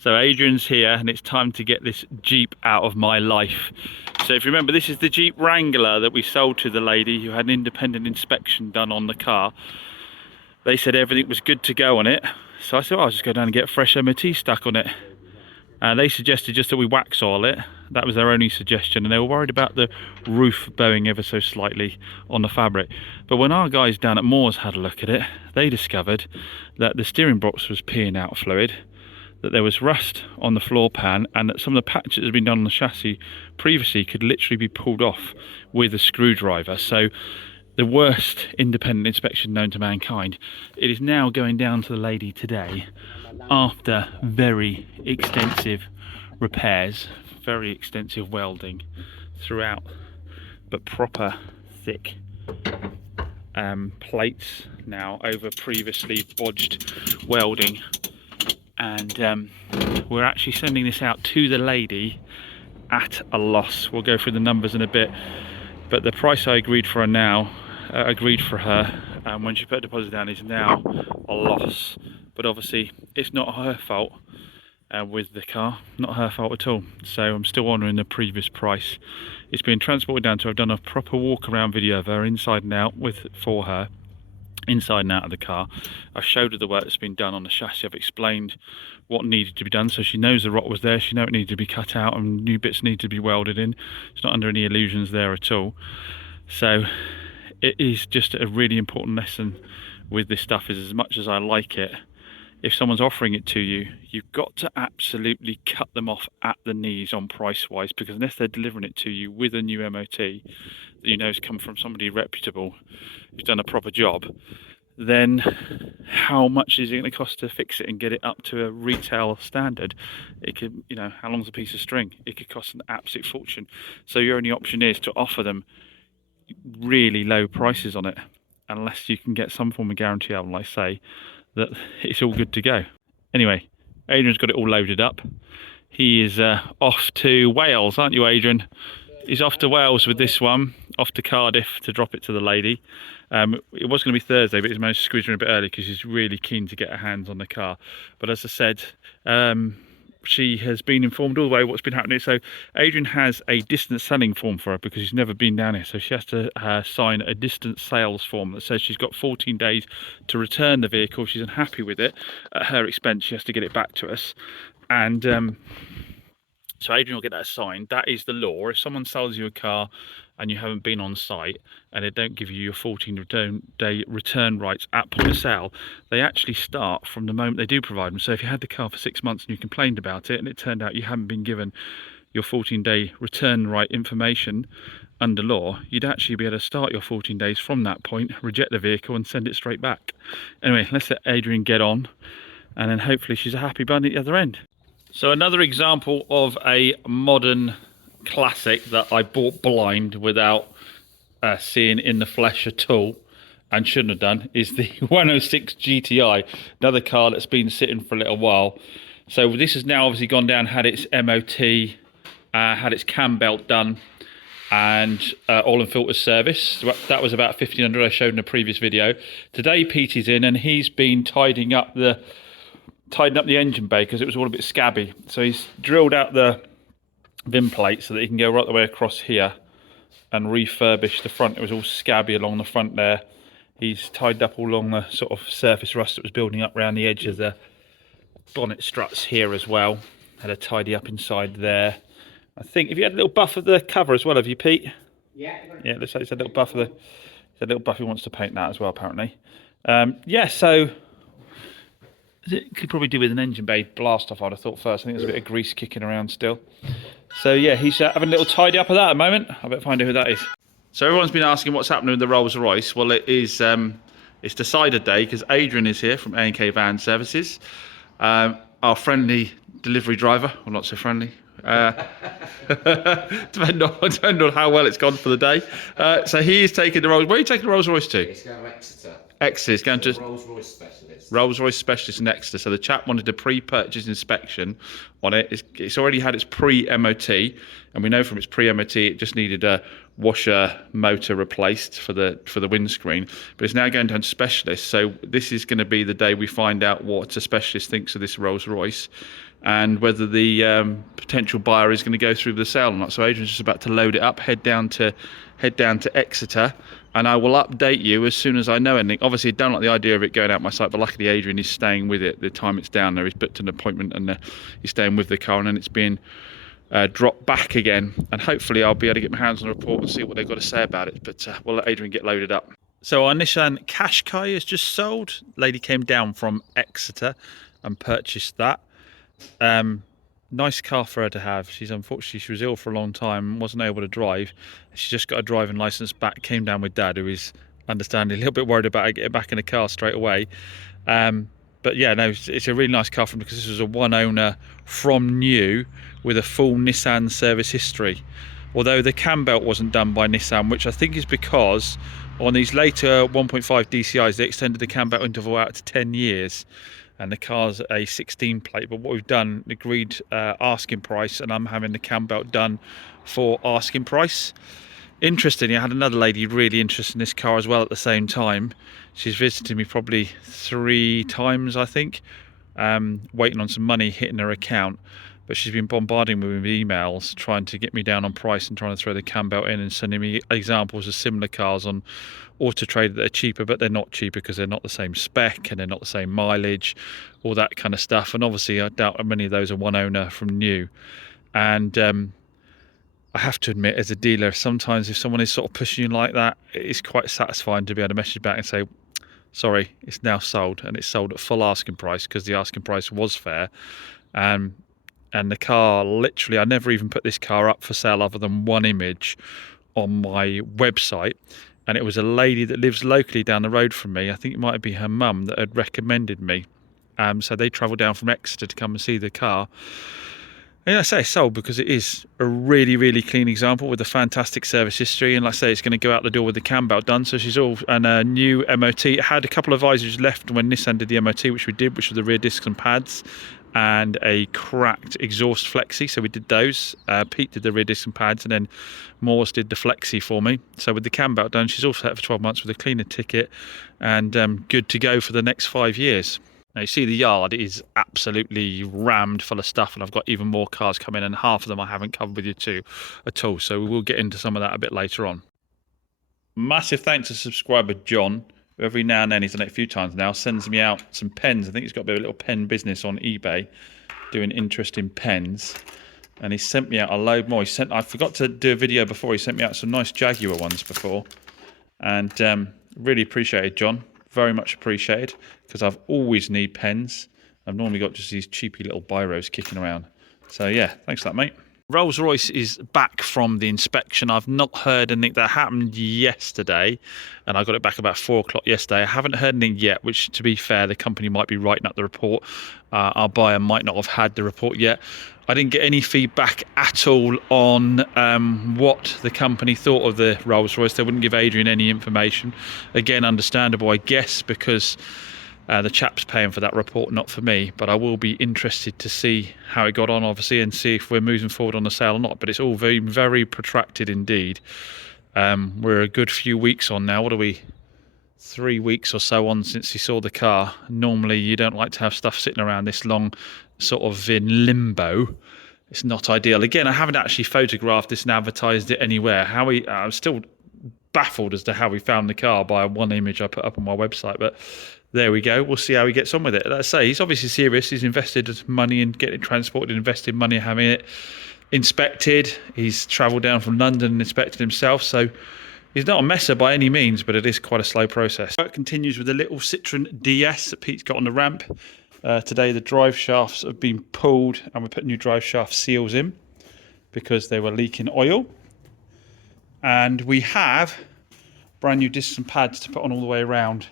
So Adrian's here and it's time to get this Jeep out of my life. So if you remember, this is the Jeep Wrangler that we sold to the lady who had an independent inspection done on the car. They said everything was good to go on it. So I said, well, I'll just go down and get fresh MOT stuck on it. They suggested just that we wax oil it. That was their only suggestion, and they were worried about the roof bowing ever so slightly on the fabric. But when our guys down at Moore's had a look at it, they discovered that the steering box was peeing out fluid, that there was rust on the floor pan, and that some of the patches that had been done on the chassis previously could literally be pulled off with a screwdriver. So the worst independent inspection known to mankind. It is now going down to the lady today after very extensive repairs, very extensive welding throughout, but proper thick plates now over previously bodged welding. And we're actually sending this out to the lady at a loss. We'll go through the numbers in a bit, but the price I agreed for her now, when she put a deposit down, is now a loss. But obviously it's not her fault with the car, not her fault at all. So I'm still honouring the previous price. It's been transported down to, I've done a proper walk around video of her inside and out for her. Inside and out of the car. I've showed her the work that's been done on the chassis. I've explained what needed to be done, so she knows the rot was there, she knows it needed to be cut out and new bits need to be welded in. It's not under any illusions there at all. So it is just a really important lesson with this stuff, is as much as I like it, if someone's offering it to you, you've got to absolutely cut them off at the knees on price wise, because unless they're delivering it to you with a new MOT that you know has come from somebody reputable who's done a proper job, then how much is it going to cost to fix it and get it up to a retail standard? It could, you know, how long's a piece of string? It could cost an absolute fortune. So your only option is to offer them really low prices on it, unless you can get some form of guarantee out of them, like say that it's all good to go. Anyway, Adrian's got it all loaded up. He is off to Wales, aren't you, Adrian? He's off to Wales with this one, off to Cardiff to drop it to the lady. It was going to be Thursday, but he's managed to squeeze her in a bit early because he's really keen to get her hands on the car. But as I said, she has been informed all the way what's been happening. So Adrian has a distance selling form for her because she's never been down here. So she has to sign a distance sales form that says she's got 14 days to return the vehicle. If she's unhappy with it, at her expense, she has to get it back to us. And so Adrian will get that signed. That is the law. If someone sells you a car and you haven't been on site and they don't give you your 14-day return rights at point of sale, they actually start from the moment they do provide them. So if you had the car for 6 months and you complained about it and it turned out you hadn't been given your 14-day return right information under law, you'd actually be able to start your 14 days from that point, reject the vehicle and send it straight back. Anyway, let's let Adrian get on, and then hopefully she's a happy bunny at the other end. So another example of a modern classic that I bought blind without seeing in the flesh at all, and shouldn't have done, is the 106 GTI, another car that's been sitting for a little while. So this has now obviously gone down, had its MOT, had its cam belt done, and oil and filter service. So that was about 1500 I showed in a previous video. Today Petey's in and he's been tidying up the engine bay because it was all a bit scabby. So he's drilled out the VIN plate so that he can go right the way across here and refurbish the front. It was all scabby along the front there. He's tied up all along the sort of surface rust that was building up around the edge of the bonnet struts here as well. Had a tidy up inside there. I think, if you had a little buff of the cover as well, have you, Pete? Yeah. Yeah, looks like it's a little buff of the. It's a little buff. He wants to paint that as well, apparently. Yeah, so it could probably do with an engine bay blast off, I'd have thought first. I think there's a bit of grease kicking around still. So yeah, he's having a little tidy up of that at the moment. I better find out who that is. So everyone's been asking what's happening with the Rolls-Royce. Well, it is it's decided day because Adrian is here from A&K Van Services, our friendly delivery driver. Well, not so friendly. Depending on how well it's gone for the day. So he is taking the Rolls. Where are you taking the Rolls-Royce to? It's going to Exeter. Exeter is going to Rolls-Royce specialist. Rolls-Royce specialist in Exeter. So the chap wanted a pre-purchase inspection on it. It's already had its pre-MOT, and we know from its pre-MOT it just needed a washer motor replaced for the windscreen. But it's now going down to specialist. So this is going to be the day we find out what a specialist thinks of this Rolls-Royce, and whether the potential buyer is going to go through the sale or not. So Adrian's just about to load it up, head down to Exeter, and I will update you as soon as I know anything. Obviously, I don't like the idea of it going out my site, but luckily Adrian is staying with it the time it's down there. He's booked an appointment, and he's staying with the car, and then it's being dropped back again. And hopefully I'll be able to get my hands on the report and see what they've got to say about it. But we'll let Adrian get loaded up. So our Nissan Qashqai is just sold. Lady came down from Exeter and purchased that. Nice car for her to have. She was ill for a long time, wasn't able to drive. She just got a driving license back, came down with Dad, who is understandably a little bit worried about her getting back in the car straight away. But yeah, no, it's a really nice car for him, because this was a one owner from new with a full Nissan service history. Although the cam belt wasn't done by Nissan, which I think is because on these later 1.5 DCIs they extended the cam belt interval out to 10 years. And the car's a 16 plate, but what we've done, agreed asking price, and I'm having the cam belt done for asking price. Interestingly, I had another lady really interested in this car as well at the same time. She's visited me probably 3 times, I think, waiting on some money hitting her account. But she's been bombarding me with emails trying to get me down on price and trying to throw the cam belt in, and sending me examples of similar cars on Auto Trader that are cheaper, but they're not cheaper because they're not the same spec and they're not the same mileage, all that kind of stuff. And obviously I doubt many of those are one owner from new. And I have to admit, as a dealer, sometimes if someone is sort of pushing you like that, it's quite satisfying to be able to message back and say, sorry, it's now sold, and it's sold at full asking price, because the asking price was fair. And the car, literally, I never even put this car up for sale other than one image on my website. And it was a lady that lives locally down the road from me. I think it might be her mum that had recommended me. So they travelled down from Exeter to come and see the car. And I say sold because it is a really, really clean example with a fantastic service history. And like I say, it's going to go out the door with the cam belt done. So she's all, and a new MOT. It had a couple of visors left when Nissan did the MOT, which we did, which were the rear discs and pads, and a cracked exhaust flexi, so we did those. Pete did the rear disc and pads, and then Morse did the flexi for me. So with the cam belt done, she's all set for 12 months with a cleaner ticket, and good to go for the next 5 years. Now you see the yard is absolutely rammed full of stuff, and I've got even more cars coming, and half of them I haven't covered with you too at all, so we will get into some of that a bit later on. Massive thanks to subscriber John, who every now and then, he's done it a few times now, sends me out some pens. I think he's got a bit of a little pen business on eBay doing interesting pens, and he sent me out a load more. I forgot to do a video before. He sent me out some nice Jaguar ones before, and really appreciated, John, very much appreciated, because I've always need pens. I've normally got just these cheapy little biros kicking around. So yeah, thanks for that, mate. Rolls-Royce is back from the inspection. I've not heard anything. That happened yesterday, and I got it back about 4 o'clock yesterday. I haven't heard anything yet, which, to be fair, the company might be writing up the report. Our buyer might not have had the report yet. I didn't get any feedback at all on what the company thought of the Rolls-Royce. They wouldn't give Adrian any information. Again, understandable, I guess, because the chap's paying for that report, not for me. But I will be interested to see how it got on, obviously, and see if we're moving forward on the sale or not. But it's all very, very protracted indeed. We're a good few weeks on now. What are we? 3 weeks or so on since he saw the car. Normally, you don't like to have stuff sitting around this long, sort of in limbo. It's not ideal. Again, I haven't actually photographed this and advertised it anywhere. I'm still baffled as to how we found the car by one image I put up on my website, but there we go. We'll see how he gets on with it. Let's say he's obviously serious. He's invested money in getting it transported, invested money in having it inspected. He's travelled down from London and inspected himself. So he's not a messer by any means, but it is quite a slow process. Work continues with the little Citroen DS that Pete's got on the ramp. Today the drive shafts have been pulled, and we put new drive shaft seals in because they were leaking oil. And we have brand new discs and pads to put on all the way around.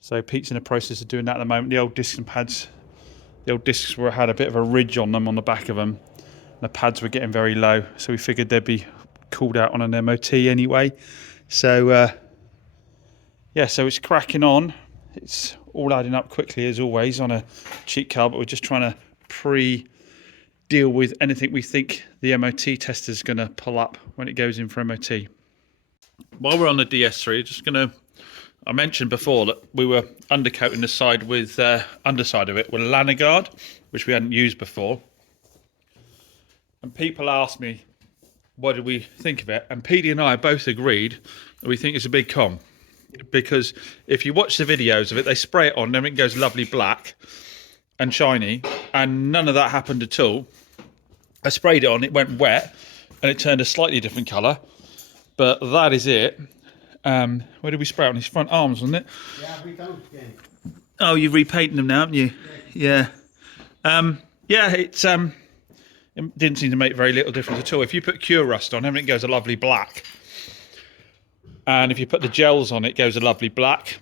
So Pete's in the process of doing that at the moment. The old discs and pads, the old discs had a bit of a ridge on them on the back of them. The pads were getting very low, so we figured they'd be called out on an MOT anyway. So yeah, so it's cracking on. It's all adding up quickly as always on a cheap car, but we're just trying to deal with anything we think the MOT tester is going to pull up when it goes in for MOT. While we're on the DS3, I mentioned before that we were undercoating the side with underside of it with Lanigard, which we hadn't used before. And people asked me, what did we think of it? And PD and I both agreed that we think it's a big con. Because if you watch the videos of it, they spray it on and everything goes lovely black and shiny, and none of that happened at all. I sprayed it on, it went wet, and it turned a slightly different colour. But that is it. Where did we spray it on? His front arms, wasn't it? Yeah, we don't again. Oh, you've repainted them now, haven't you? Yeah. Yeah, it didn't seem to make very little difference at all. If you put Cure Rust on, everything goes a lovely black. And if you put the gels on, it goes a lovely black.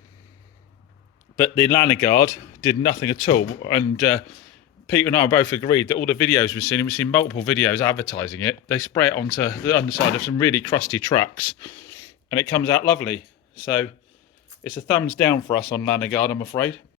But the Lanigard did nothing at all. And Peter and I both agreed that all the videos we've seen multiple videos advertising it. They spray it onto the underside of some really crusty trucks, and it comes out lovely. So it's a thumbs down for us on Lanigard, I'm afraid.